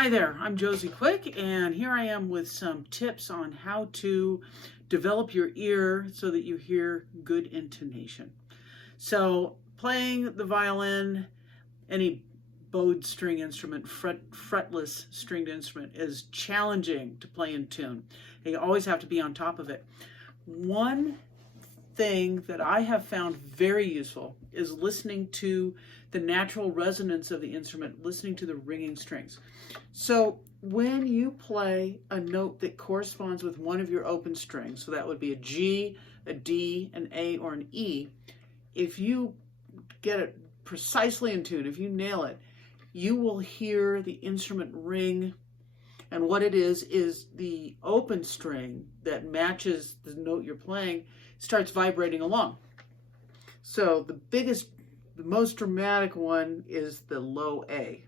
Hi there, I'm Josie Quick, and here I am with some tips on how to develop your ear so that you hear good intonation. So playing the violin, any bowed string instrument, fretless stringed instrument, is challenging to play in tune. You always have to be on top of it. One thing that I have found very useful is listening to the natural resonance of the instrument, listening to the ringing strings. So when you play a note that corresponds with one of your open strings, so that would be a G, a D, an A, or an E, if you get it precisely in tune, if you nail it, you will hear the instrument ring. And what it is the open string that matches the note you're playing starts vibrating along. So the most dramatic one is the low A.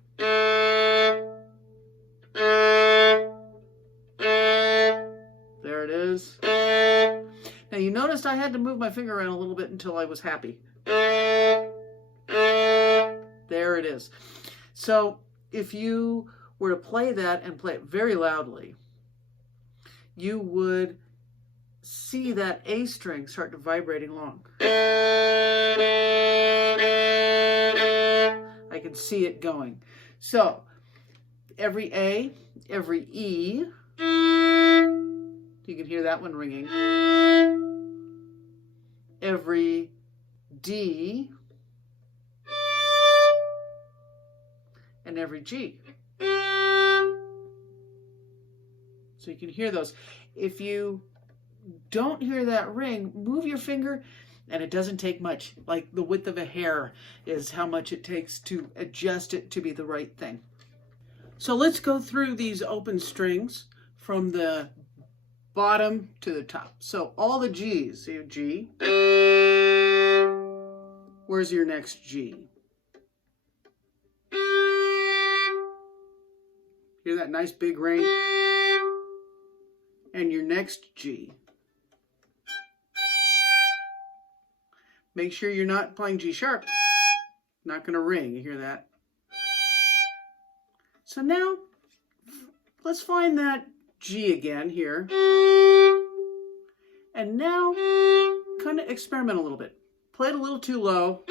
There it is. Now you noticed I had to move my finger around a little bit until I was happy. There it is. So if you were to play that and play it very loudly, you would see that A string start to vibrating along. I can see it going. So every A, every E, you can hear that one ringing. Every D and every G. So you can hear those. If you don't hear that ring, move your finger, and it doesn't take much. Like the width of a hair is how much it takes to adjust it to be the right thing. So let's go through these open strings from the bottom to the top. So all the G's, so you have G. Where's your next G? Hear that nice big ring? And your next G. Make sure you're not playing G sharp. Not going to ring. You hear that? So now, let's find that G again here. And now, kind of experiment a little bit. Play it a little too low.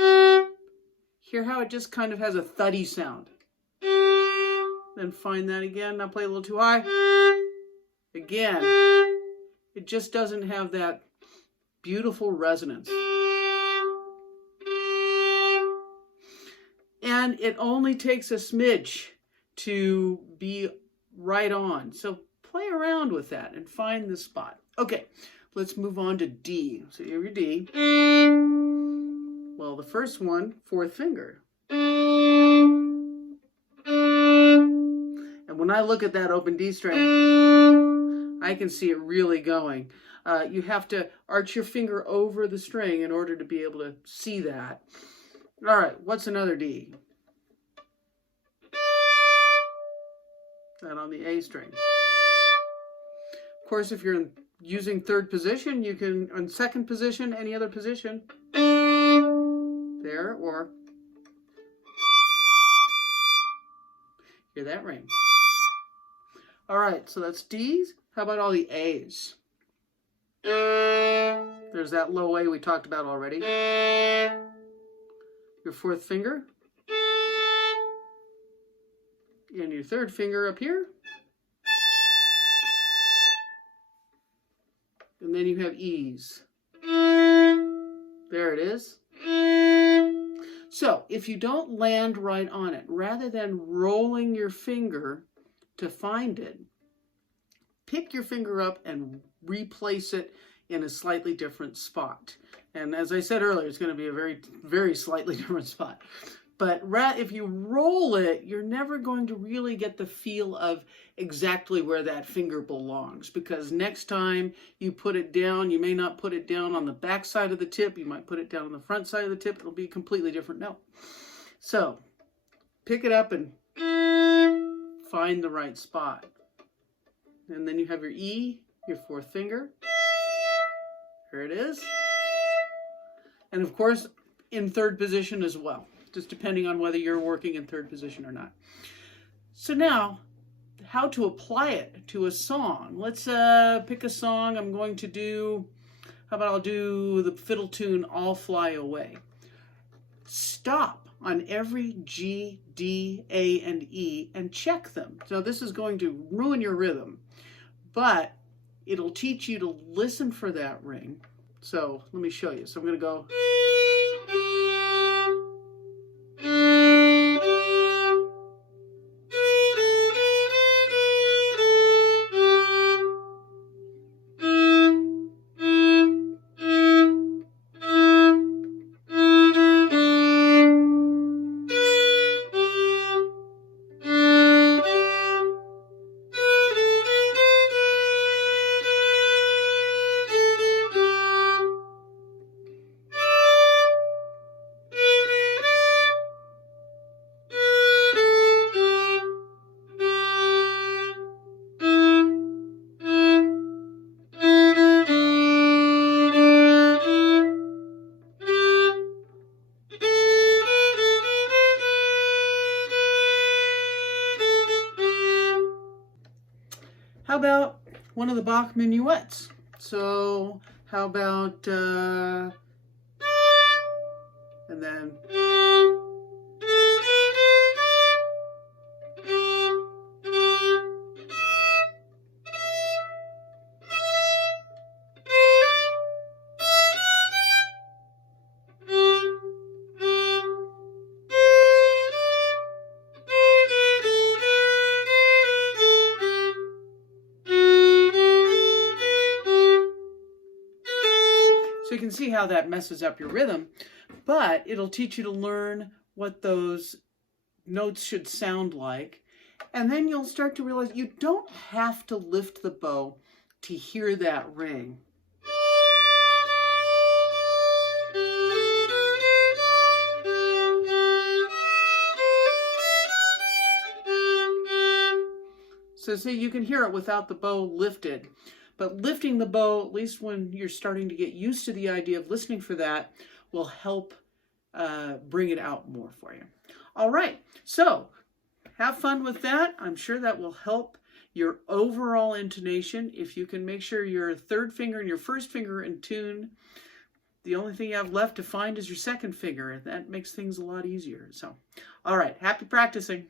Hear how it just kind of has a thuddy sound. Then find that again. Now play a little too high. Again, it just doesn't have that beautiful resonance. And it only takes a smidge to be right on. So play around with that and find the spot. Okay, let's move on to D. So you have your D. Well, the first one, fourth finger. And when I look at that open D string, I can see it really going. You have to arch your finger over the string in order to be able to see that. All right, what's another D? That on the A string. Of course, if you're using third position, you can, on second position, any other position, there, or hear that ring. All right, so that's D's. How about all the A's? There's that low A we talked about already. Your fourth finger. And your third finger up here. And then you have E's. There it is. So if you don't land right on it, rather than rolling your finger to find it, pick your finger up and replace it in a slightly different spot. And as I said earlier, it's going to be a very, very slightly different spot. But if you roll it, you're never going to really get the feel of exactly where that finger belongs. Because next time you put it down, you may not put it down on the back side of the tip. You might put it down on the front side of the tip. It'll be a completely different note. So pick it up and find the right spot. And then you have your E, your fourth finger. Here it is. And of course, in third position as well, just depending on whether you're working in third position or not. So now, how to apply it to a song. Let's pick a song. I'm going to do, how about I'll do the fiddle tune, I'll Fly Away. Stop on every G, D, A, and E and check them. So this is going to ruin your rhythm, but it'll teach you to listen for that ring. So let me show you. So I'm going to go. How about one of the Bach minuets? So how about, and then, so you can see how that messes up your rhythm, but it'll teach you to learn what those notes should sound like. And then you'll start to realize you don't have to lift the bow to hear that ring. So see, you can hear it without the bow lifted. But lifting the bow, at least when you're starting to get used to the idea of listening for that, will help bring it out more for you. All right, so have fun with that. I'm sure that will help your overall intonation. If you can make sure your third finger and your first finger are in tune, the only thing you have left to find is your second finger, and that makes things a lot easier. So, all right, happy practicing.